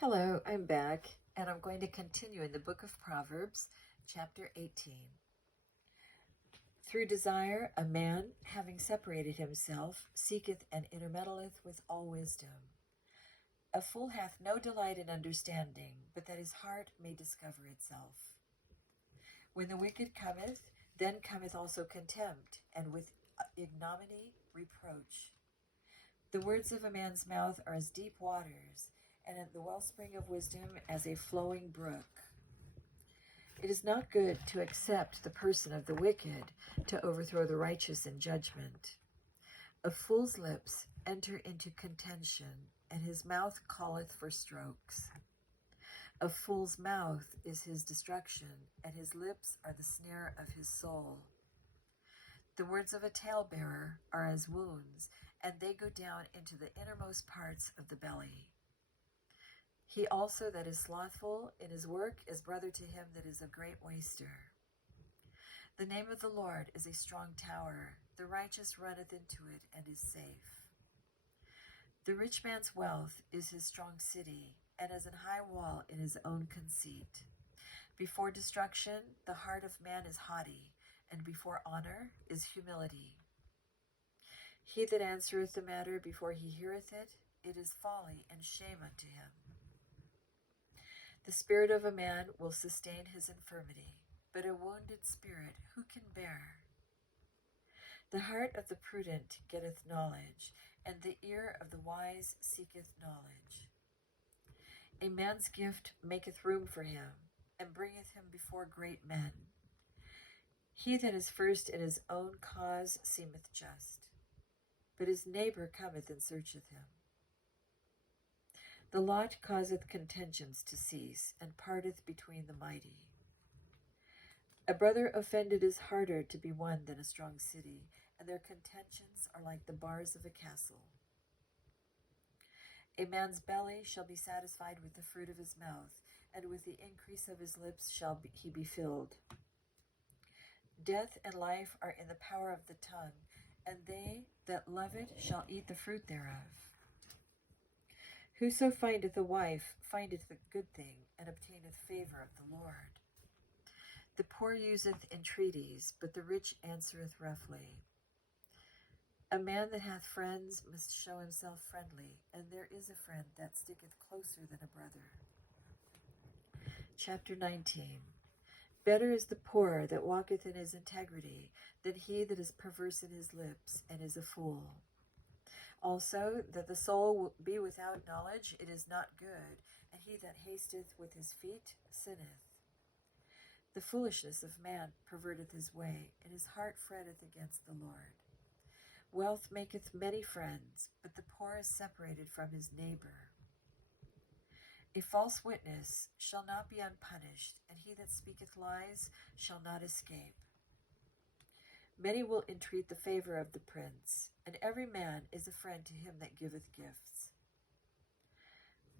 Hello, I'm back, and I'm going to continue in the book of Proverbs, chapter 18. Through desire, a man, having separated himself, seeketh and intermeddleth with all wisdom. A fool hath no delight in understanding, but that his heart may discover itself. When the wicked cometh, then cometh also contempt, and with ignominy reproach. The words of a man's mouth are as deep waters, and at the wellspring of wisdom as a flowing brook. It is not good to accept the person of the wicked, to overthrow the righteous in judgment. A fool's lips enter into contention, and his mouth calleth for strokes. A fool's mouth is his destruction, and his lips are the snare of his soul. The words of a talebearer are as wounds, and they go down into the innermost parts of the belly. He also that is slothful in his work is brother to him that is a great waster. The name of the Lord is a strong tower. The righteous runneth into it and is safe. The rich man's wealth is his strong city, and as an high wall in his own conceit. Before destruction, the heart of man is haughty, and before honor is humility. He that answereth the matter before he heareth it, it is folly and shame unto him. The spirit of a man will sustain his infirmity, but a wounded spirit who can bear? The heart of the prudent getteth knowledge, and the ear of the wise seeketh knowledge. A man's gift maketh room for him, and bringeth him before great men. He that is first in his own cause seemeth just, but his neighbor cometh and searcheth him. The lot causeth contentions to cease, and parteth between the mighty. A brother offended is harder to be won than a strong city, and their contentions are like the bars of a castle. A man's belly shall be satisfied with the fruit of his mouth, and with the increase of his lips shall he be filled. Death and life are in the power of the tongue, and they that love it shall eat the fruit thereof. Whoso findeth a wife findeth a good thing, and obtaineth favor of the Lord. The poor useth entreaties, but the rich answereth roughly. A man that hath friends must show himself friendly, and there is a friend that sticketh closer than a brother. Chapter 19. Better is the poor that walketh in his integrity than he that is perverse in his lips and is a fool. Also, that the soul be without knowledge, it is not good, and he that hasteth with his feet sinneth. The foolishness of man perverteth his way, and his heart fretteth against the Lord. Wealth maketh many friends, but the poor is separated from his neighbor. A false witness shall not be unpunished, and he that speaketh lies shall not escape. Many will entreat the favor of the prince, and every man is a friend to him that giveth gifts.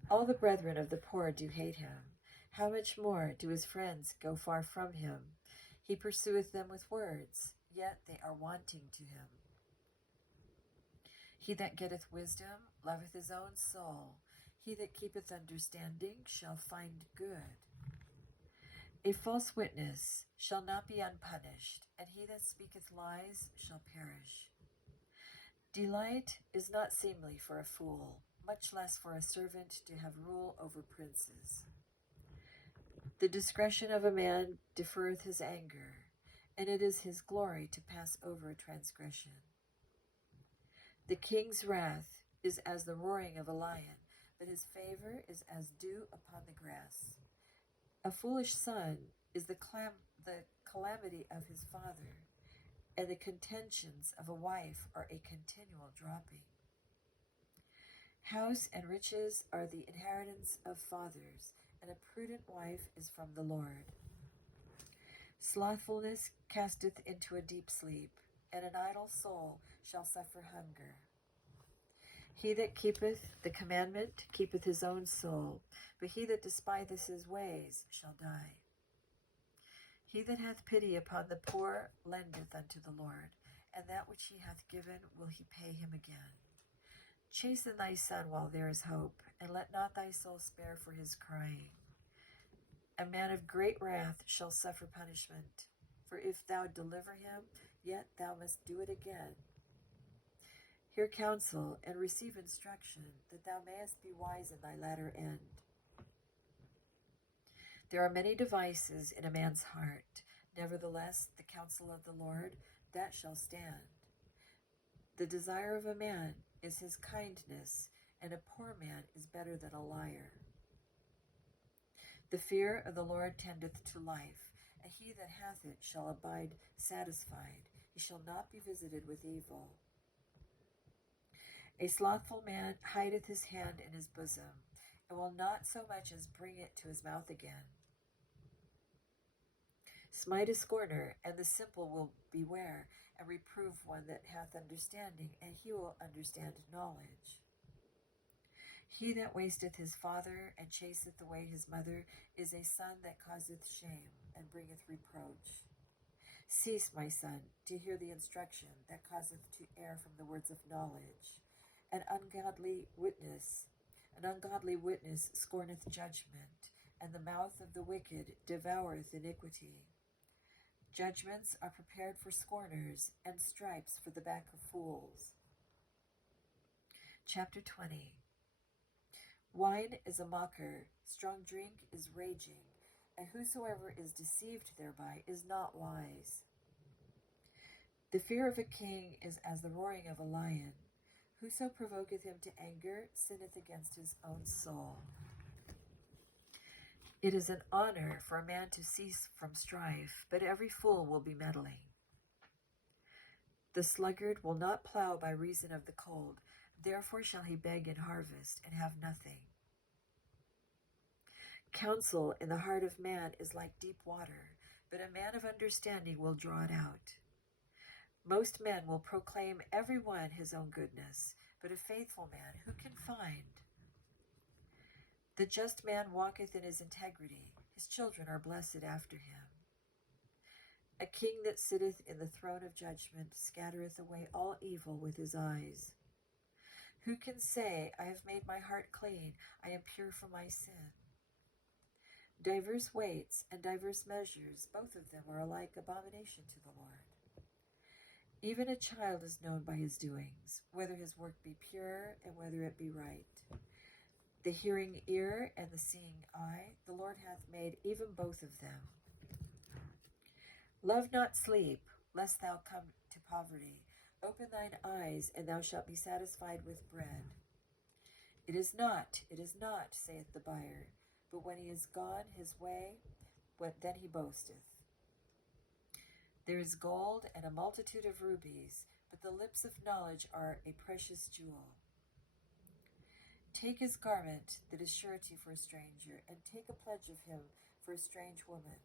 All the brethren of the poor do hate him. How much more do his friends go far from him? He pursueth them with words, yet they are wanting to him. He that getteth wisdom loveth his own soul. He that keepeth understanding shall find good. A false witness shall not be unpunished, and he that speaketh lies shall perish. Delight is not seemly for a fool, much less for a servant to have rule over princes. The discretion of a man deferreth his anger, and it is his glory to pass over a transgression. The king's wrath is as the roaring of a lion, but his favor is as dew upon the grass. A foolish son is the calamity of his father, and the contentions of a wife are a continual dropping. House and riches are the inheritance of fathers, and a prudent wife is from the Lord. Slothfulness casteth into a deep sleep, and an idle soul shall suffer hunger. He that keepeth the commandment keepeth his own soul, but he that despiseth his ways shall die. He that hath pity upon the poor lendeth unto the Lord, and that which he hath given will he pay him again. Chasten thy son while there is hope, and let not thy soul spare for his crying. A man of great wrath shall suffer punishment, for if thou deliver him, yet thou must do it again. Hear counsel and receive instruction, that thou mayest be wise in thy latter end. There are many devices in a man's heart, nevertheless the counsel of the Lord, that shall stand. The desire of a man is his kindness, and a poor man is better than a liar. The fear of the Lord tendeth to life, and he that hath it shall abide satisfied. He shall not be visited with evil. A slothful man hideth his hand in his bosom, and will not so much as bring it to his mouth again. Smite a scorner, and the simple will beware, and reprove one that hath understanding, and he will understand knowledge. He that wasteth his father, and chaseth away his mother, is a son that causeth shame, and bringeth reproach. Cease, my son, to hear the instruction, that causeth to err from the words of knowledge. An ungodly witness scorneth judgment, and the mouth of the wicked devoureth iniquity. Judgments are prepared for scorners, and stripes for the back of fools. Chapter 20. Wine is a mocker, strong drink is raging, and whosoever is deceived thereby is not wise. The fear of a king is as the roaring of a lion. Whoso provoketh him to anger sinneth against his own soul. It is an honor for a man to cease from strife, but every fool will be meddling. The sluggard will not plow by reason of the cold, therefore shall he beg in harvest, and have nothing. Counsel in the heart of man is like deep water, but a man of understanding will draw it out. Most men will proclaim every one his own goodness, but a faithful man who can find? The just man walketh in his integrity, his children are blessed after him. A king that sitteth in the throne of judgment scattereth away all evil with his eyes. Who can say, I have made my heart clean, I am pure from my sin? Diverse weights and diverse measures, both of them are alike abomination to the Lord. Even a child is known by his doings, whether his work be pure and whether it be right. The hearing ear and the seeing eye, the Lord hath made even both of them. Love not sleep, lest thou come to poverty. Open thine eyes, and thou shalt be satisfied with bread. It is not, saith the buyer, but when he is gone his way, then he boasteth. There is gold and a multitude of rubies, but the lips of knowledge are a precious jewel. Take his garment that is surety for a stranger, and take a pledge of him for a strange woman.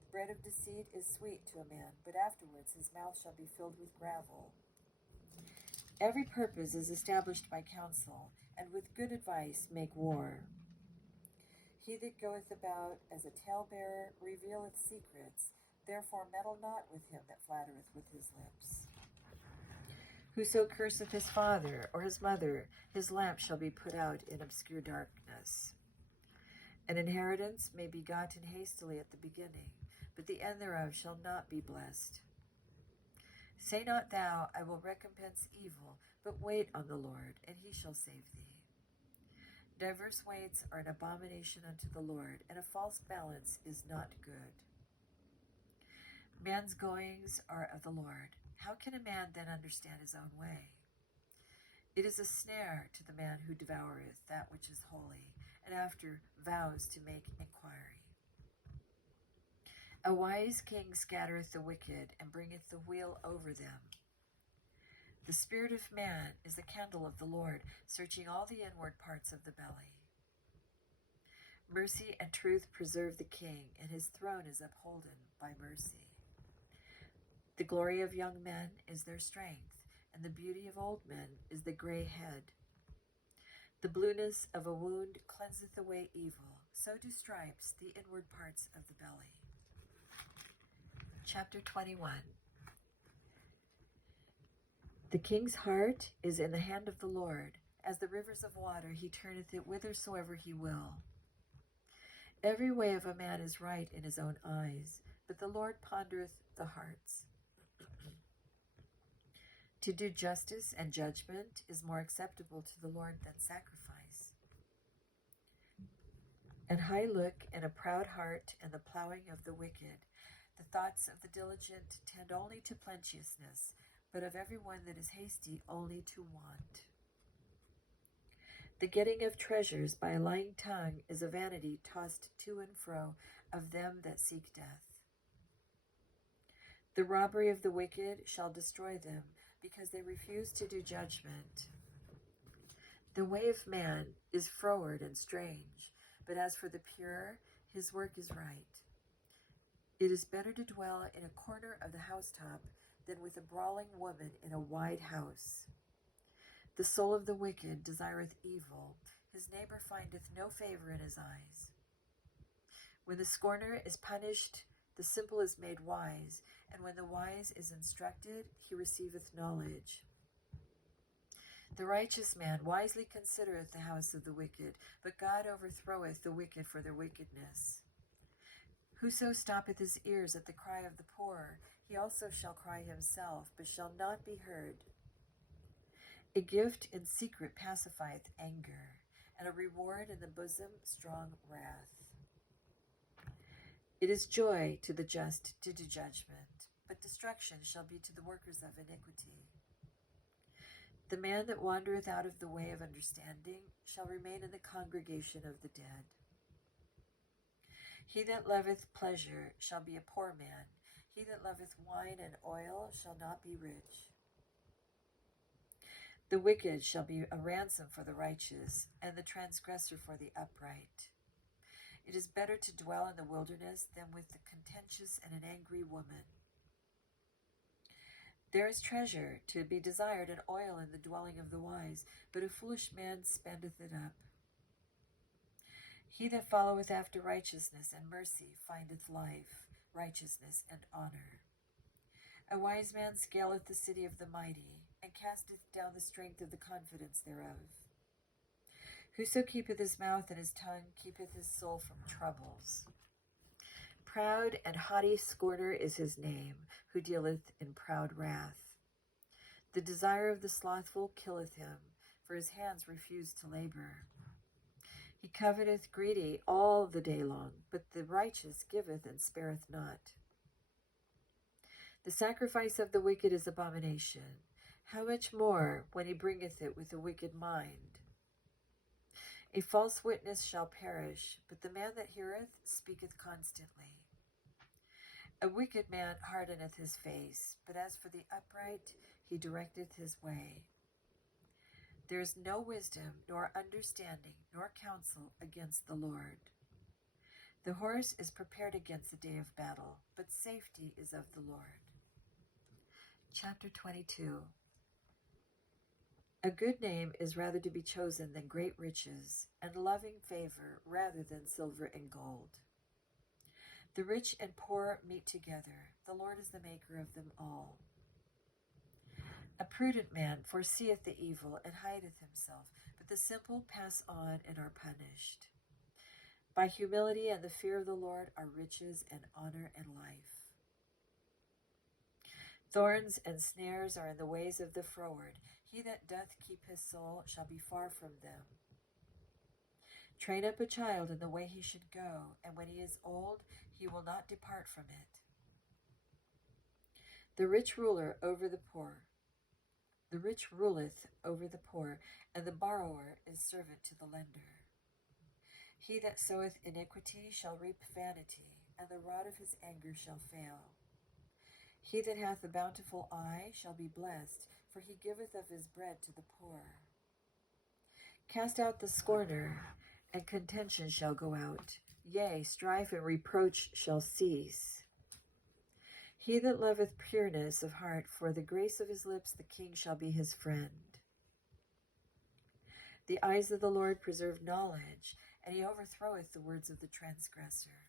The bread of deceit is sweet to a man, but afterwards his mouth shall be filled with gravel. Every purpose is established by counsel, and with good advice make war. He that goeth about as a talebearer revealeth secrets, therefore meddle not with him that flattereth with his lips. Whoso curseth his father or his mother, his lamp shall be put out in obscure darkness. An inheritance may be gotten hastily at the beginning, but the end thereof shall not be blessed. Say not thou, I will recompense evil, but wait on the Lord, and he shall save thee. Diverse weights are an abomination unto the Lord, and a false balance is not good. Man's goings are of the Lord. How can a man then understand his own way? It is a snare to the man who devoureth that which is holy, and after vows to make inquiry. A wise king scattereth the wicked, and bringeth the wheel over them. The spirit of man is the candle of the Lord, searching all the inward parts of the belly. Mercy and truth preserve the king, and his throne is upholden by mercy. The glory of young men is their strength, and the beauty of old men is the gray head. The blueness of a wound cleanseth away evil, so do stripes the inward parts of the belly. Chapter 21. The king's heart is in the hand of the Lord. As the rivers of water, he turneth it whithersoever he will. Every way of a man is right in his own eyes, but the Lord pondereth the hearts. To do justice and judgment is more acceptable to the Lord than sacrifice. An high look and a proud heart and the plowing of the wicked. The thoughts of the diligent tend only to plenteousness, but of every one that is hasty only to want. The getting of treasures by a lying tongue is a vanity tossed to and fro of them that seek death. The robbery of the wicked shall destroy them, because they refuse to do judgment. The way of man is froward and strange, but as for the pure, his work is right. It is better to dwell in a corner of the housetop than with a brawling woman in a wide house. The soul of the wicked desireth evil. His neighbor findeth no favor in his eyes. When the scorner is punished, the simple is made wise, and when the wise is instructed, he receiveth knowledge. The righteous man wisely considereth the house of the wicked, but God overthroweth the wicked for their wickedness. Whoso stoppeth his ears at the cry of the poor, he also shall cry himself, but shall not be heard. A gift in secret pacifieth anger, and a reward in the bosom strong wrath. It is joy to the just to do judgment, but destruction shall be to the workers of iniquity. The man that wandereth out of the way of understanding shall remain in the congregation of the dead. He that loveth pleasure shall be a poor man. He that loveth wine and oil shall not be rich. The wicked shall be a ransom for the righteous, and the transgressor for the upright. It is better to dwell in the wilderness than with the contentious and an angry woman. There is treasure to be desired and oil in the dwelling of the wise, but a foolish man spendeth it up. He that followeth after righteousness and mercy findeth life, righteousness, and honor. A wise man scaleth the city of the mighty, and casteth down the strength of the confidence thereof. Whoso keepeth his mouth and his tongue keepeth his soul from troubles. Proud and haughty scorner is his name, who dealeth in proud wrath. The desire of the slothful killeth him, for his hands refuse to labor. He coveteth greedy all the day long, but the righteous giveth and spareth not. The sacrifice of the wicked is abomination. How much more when he bringeth it with a wicked mind? A false witness shall perish, but the man that heareth speaketh constantly. A wicked man hardeneth his face, but as for the upright, he directeth his way. There is no wisdom, nor understanding, nor counsel against the Lord. The horse is prepared against the day of battle, but safety is of the Lord. Chapter 22. A good name is rather to be chosen than great riches, and loving favor rather than silver and gold. The rich and poor meet together. The Lord is the maker of them all. A prudent man foreseeth the evil and hideth himself, but the simple pass on and are punished. By humility and the fear of the Lord are riches and honor and life. Thorns and snares are in the ways of the froward. He that doth keep his soul shall be far from them. Train up a child in the way he should go, and when he is old, he will not depart from it. The rich ruler over the poor. The rich ruleth over the poor, and the borrower is servant to the lender. He that soweth iniquity shall reap vanity, and the rod of his anger shall fail. He that hath a bountiful eye shall be blessed, for he giveth of his bread to the poor. Cast out the scorner, and contention shall go out. Yea, strife and reproach shall cease. He that loveth pureness of heart, for the grace of his lips the king shall be his friend. The eyes of the Lord preserve knowledge, and he overthroweth the words of the transgressor.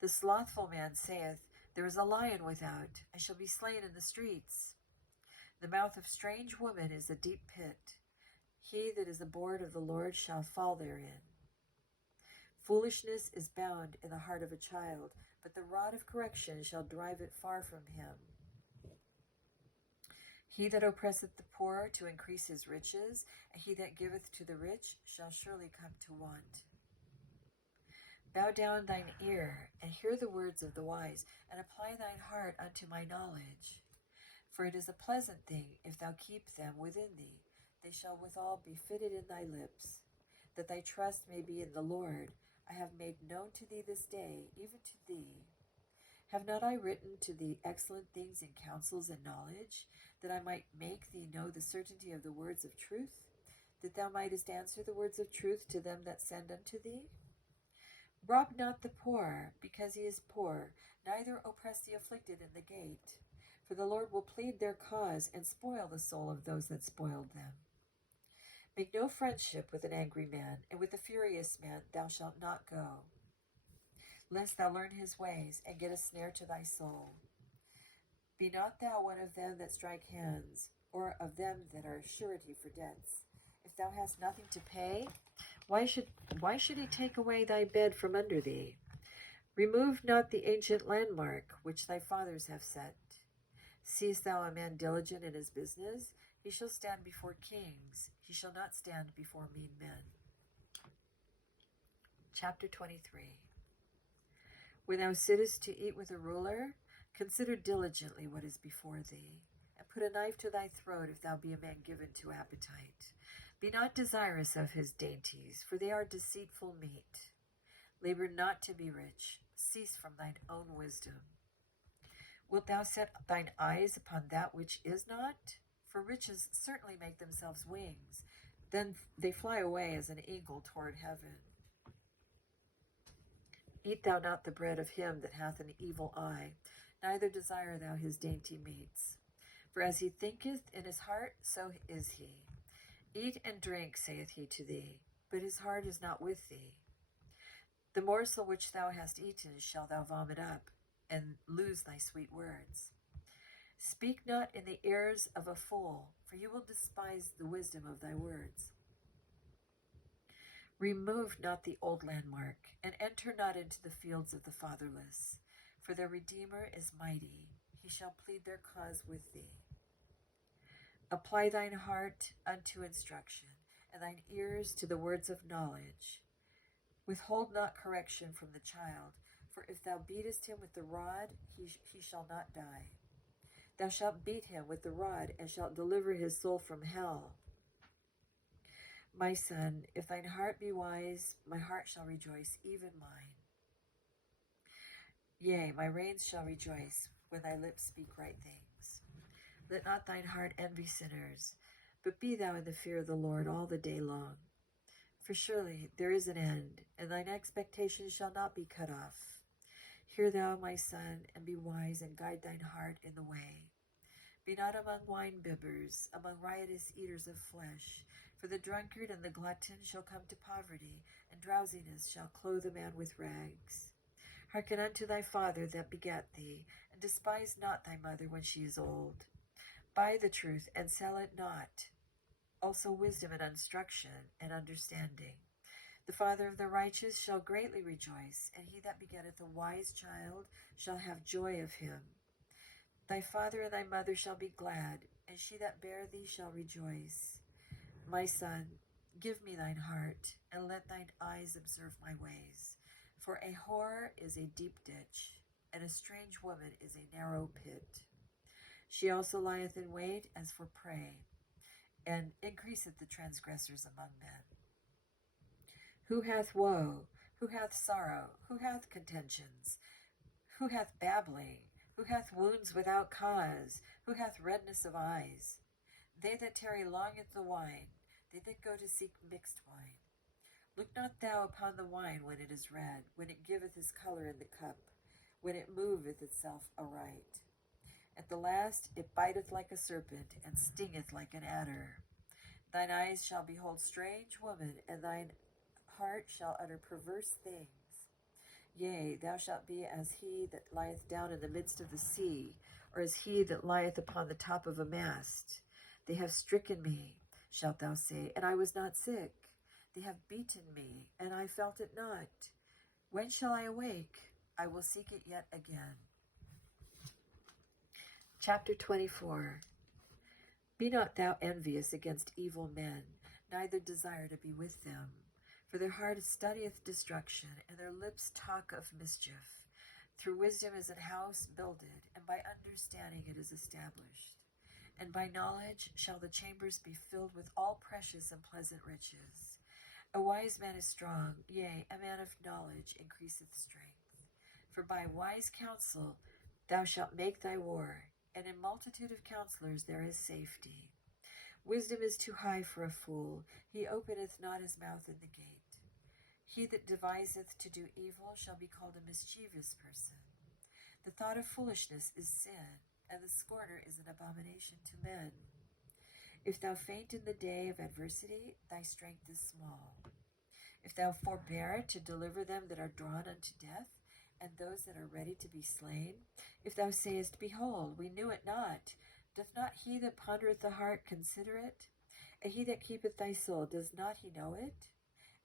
The slothful man saith, There is a lion without, I shall be slain in the streets. The mouth of strange women is a deep pit. He that is abhorred of the Lord shall fall therein. Foolishness is bound in the heart of a child, but the rod of correction shall drive it far from him. He that oppresseth the poor to increase his riches, and he that giveth to the rich shall surely come to want. Bow down thine ear, and hear the words of the wise, and apply thine heart unto my knowledge. For it is a pleasant thing if thou keep them within thee. They shall withal be fitted in thy lips. That thy trust may be in the Lord, I have made known to thee this day, even to thee. Have not I written to thee excellent things in counsels and knowledge, that I might make thee know the certainty of the words of truth, that thou mightest answer the words of truth to them that send unto thee? Rob not the poor, because he is poor, neither oppress the afflicted in the gate. For the Lord will plead their cause, and spoil the soul of those that spoiled them. Make no friendship with an angry man, and with a furious man thou shalt not go, lest thou learn his ways, and get a snare to thy soul. Be not thou one of them that strike hands, or of them that are surety for debts. If thou hast nothing to pay, why should he take away thy bed from under thee? Remove not the ancient landmark which thy fathers have set. Seest thou a man diligent in his business? He shall stand before kings. He shall not stand before mean men. Chapter 23. When thou sittest to eat with a ruler, consider diligently what is before thee, and put a knife to thy throat if thou be a man given to appetite. Be not desirous of his dainties, for they are deceitful meat. Labor not to be rich. Cease from thine own wisdom. Wilt thou set thine eyes upon that which is not? For riches certainly make themselves wings. Then they fly away as an eagle toward heaven. Eat thou not the bread of him that hath an evil eye, neither desire thou his dainty meats. For as he thinketh in his heart, so is he. Eat and drink, saith he to thee, but his heart is not with thee. The morsel which thou hast eaten shalt thou vomit up, and lose thy sweet words. Speak not in the ears of a fool, for you will despise the wisdom of thy words. Remove not the old landmark, and enter not into the fields of the fatherless, for their Redeemer is mighty. He shall plead their cause with thee. Apply thine heart unto instruction, and thine ears to the words of knowledge. Withhold not correction from the child, for if thou beatest him with the rod, he shall not die. Thou shalt beat him with the rod, and shalt deliver his soul from hell. My son, if thine heart be wise, my heart shall rejoice, even mine. Yea, my reins shall rejoice when thy lips speak right things. Let not thine heart envy sinners, but be thou in the fear of the Lord all the day long. For surely there is an end, and thine expectation shall not be cut off. Hear thou, my son, and be wise, and guide thine heart in the way. Be not among wine-bibbers, among riotous eaters of flesh, for the drunkard and the glutton shall come to poverty, and drowsiness shall clothe a man with rags. Hearken unto thy father that begat thee, and despise not thy mother when she is old. Buy the truth, and sell it not, also wisdom and instruction and understanding. The father of the righteous shall greatly rejoice, and he that begetteth a wise child shall have joy of him. Thy father and thy mother shall be glad, and she that bare thee shall rejoice. My son, give me thine heart, and let thine eyes observe my ways. For a whore is a deep ditch, and a strange woman is a narrow pit. She also lieth in wait as for prey, and increaseth the transgressors among men. Who hath woe? Who hath sorrow? Who hath contentions? Who hath babbling? Who hath wounds without cause? Who hath redness of eyes? They that tarry long at the wine, they that go to seek mixed wine. Look not thou upon the wine when it is red, when it giveth his color in the cup, when it moveth itself aright. At the last it biteth like a serpent, and stingeth like an adder. Thine eyes shall behold strange woman, and thine heart shall utter perverse things. Yea, thou shalt be as he that lieth down in the midst of the sea, or as he that lieth upon the top of a mast. They have stricken me, shalt thou say, and I was not sick. They have beaten me, and I felt it not. When shall I awake? I will seek it yet again. Chapter 24. Be not thou envious against evil men, neither desire to be with them. For their heart studieth destruction, and their lips talk of mischief. Through wisdom is an house builded, and by understanding it is established. And by knowledge shall the chambers be filled with all precious and pleasant riches. A wise man is strong, yea, a man of knowledge increaseth strength. For by wise counsel thou shalt make thy war, and in multitude of counselors there is safety. Wisdom is too high for a fool, he openeth not his mouth in the gate. He that deviseth to do evil shall be called a mischievous person. The thought of foolishness is sin, and the scorner is an abomination to men. If thou faint in the day of adversity, thy strength is small. If thou forbear to deliver them that are drawn unto death, and those that are ready to be slain, if thou sayest, Behold, we knew it not, doth not he that pondereth the heart consider it? And he that keepeth thy soul, does not he know it?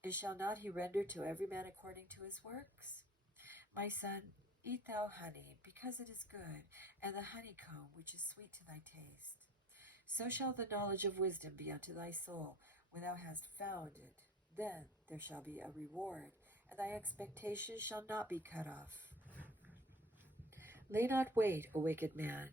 And shall not he render to every man according to his works? My son, eat thou honey, because it is good, and the honeycomb, which is sweet to thy taste. So shall the knowledge of wisdom be unto thy soul, when thou hast found it. Then there shall be a reward, and thy expectation shall not be cut off. Lay not wait, O wicked man,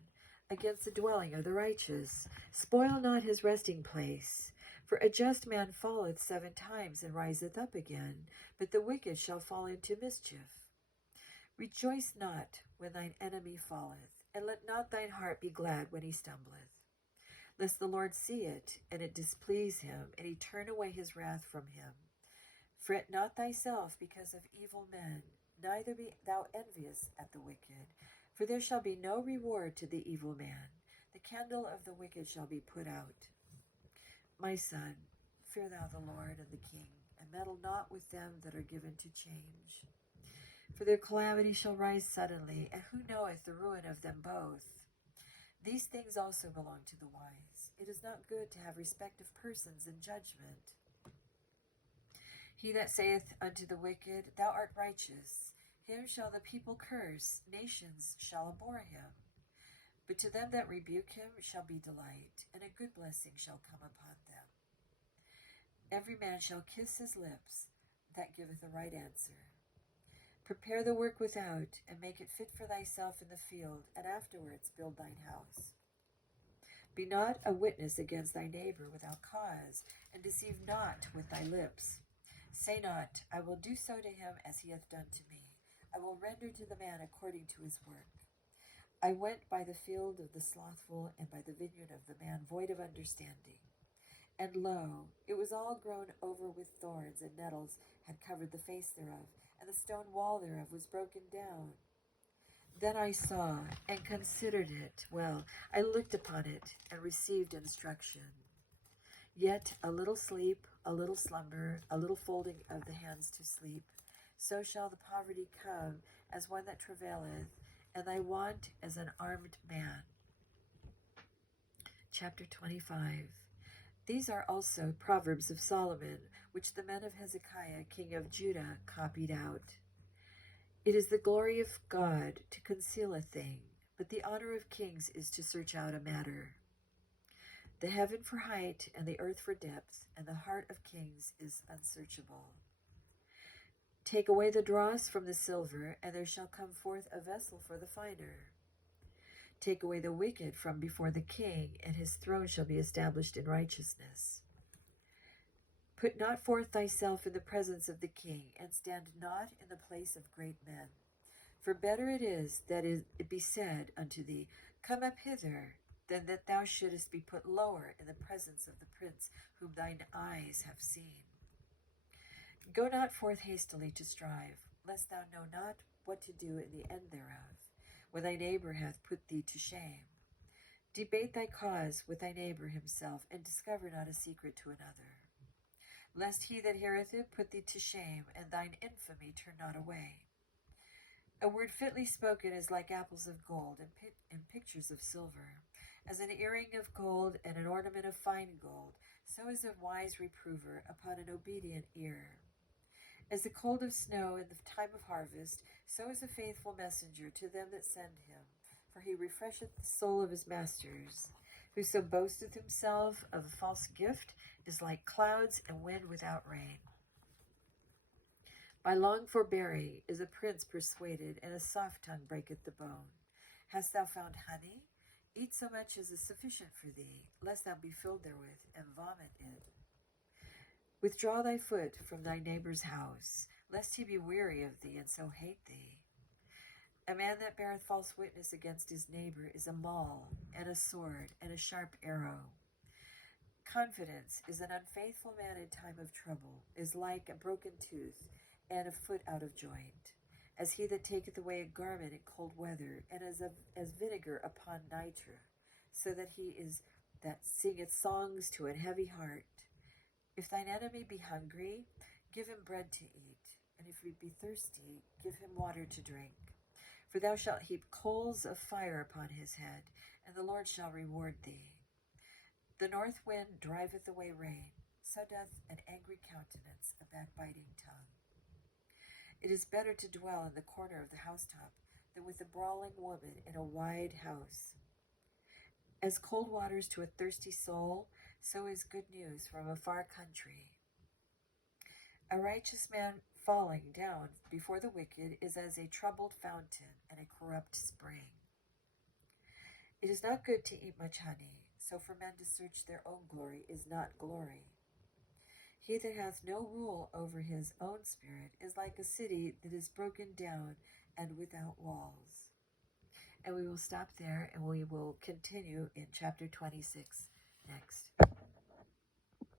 against the dwelling of the righteous. Spoil not his resting place. For a just man falleth 7 times and riseth up again, but the wicked shall fall into mischief. Rejoice not when thine enemy falleth, and let not thine heart be glad when he stumbleth. Lest the Lord see it, and it displease him, and he turn away his wrath from him. Fret not thyself because of evil men, neither be thou envious at the wicked, for there shall be no reward to the evil man. The candle of the wicked shall be put out. My son, fear thou the Lord and the king, and meddle not with them that are given to change. For their calamity shall rise suddenly, and who knoweth the ruin of them both? These things also belong to the wise. It is not good to have respect of persons in judgment. He that saith unto the wicked, Thou art righteous, him shall the people curse, nations shall abhor him. But to them that rebuke him shall be delight, and a good blessing shall come upon them. Every man shall kiss his lips that giveth a right answer. Prepare the work without, and make it fit for thyself in the field, and afterwards build thine house. Be not a witness against thy neighbor without cause, and deceive not with thy lips. Say not, I will do so to him as he hath done to me. I will render to the man according to his work. I went by the field of the slothful, and by the vineyard of the man void of understanding. And lo, it was all grown over with thorns, and nettles had covered the face thereof, and the stone wall thereof was broken down. Then I saw and considered it well. I looked upon it and received instruction. Yet a little sleep, a little slumber, a little folding of the hands to sleep, so shall the poverty come as one that travaileth, and thy want as an armed man. Chapter 25. These are also Proverbs of Solomon, which the men of Hezekiah, king of Judah, copied out. It is the glory of God to conceal a thing, but the honor of kings is to search out a matter. The heaven for height, and the earth for depth, and the heart of kings is unsearchable. Take away the dross from the silver, and there shall come forth a vessel for the finer. Take away the wicked from before the king, and his throne shall be established in righteousness. Put not forth thyself in the presence of the king, and stand not in the place of great men. For better it is that it be said unto thee, Come up hither, than that thou shouldest be put lower in the presence of the prince whom thine eyes have seen. Go not forth hastily to strive, lest thou know not what to do in the end thereof, when thy neighbor hath put thee to shame. Debate thy cause with thy neighbor himself, and discover not a secret to another. Lest he that heareth it put thee to shame, and thine infamy turn not away. A word fitly spoken is like apples of gold and pictures of silver. As an earring of gold and an ornament of fine gold, so is a wise reprover upon an obedient ear. As the cold of snow in the time of harvest, so is a faithful messenger to them that send him. For he refresheth the soul of his masters. Whoso boasteth himself of a false gift is like clouds and wind without rain. By long forbearing is a prince persuaded, and a soft tongue breaketh the bone. Hast thou found honey? Eat so much as is sufficient for thee, lest thou be filled therewith, and vomit it. Withdraw thy foot from thy neighbor's house, lest he be weary of thee, and so hate thee. A man that beareth false witness against his neighbor is a maul, and a sword, and a sharp arrow. Confidence is an unfaithful man in time of trouble, is like a broken tooth, and a foot out of joint, as he that taketh away a garment in cold weather, and as vinegar upon nitre, so that he is that singeth songs to an heavy heart. If thine enemy be hungry, give him bread to eat, and if he be thirsty, give him water to drink. For thou shalt heap coals of fire upon his head, and the Lord shall reward thee. The north wind driveth away rain, so doth an angry countenance a backbiting tongue. It is better to dwell in the corner of the housetop than with a brawling woman in a wide house. As cold waters to a thirsty soul, so is good news from a far country. A righteous man falling down before the wicked is as a troubled fountain and a corrupt spring. It is not good to eat much honey, so for men to search their own glory is not glory. He that hath no rule over his own spirit is like a city that is broken down and without walls. And we will stop there, and we will continue in chapter 26 next.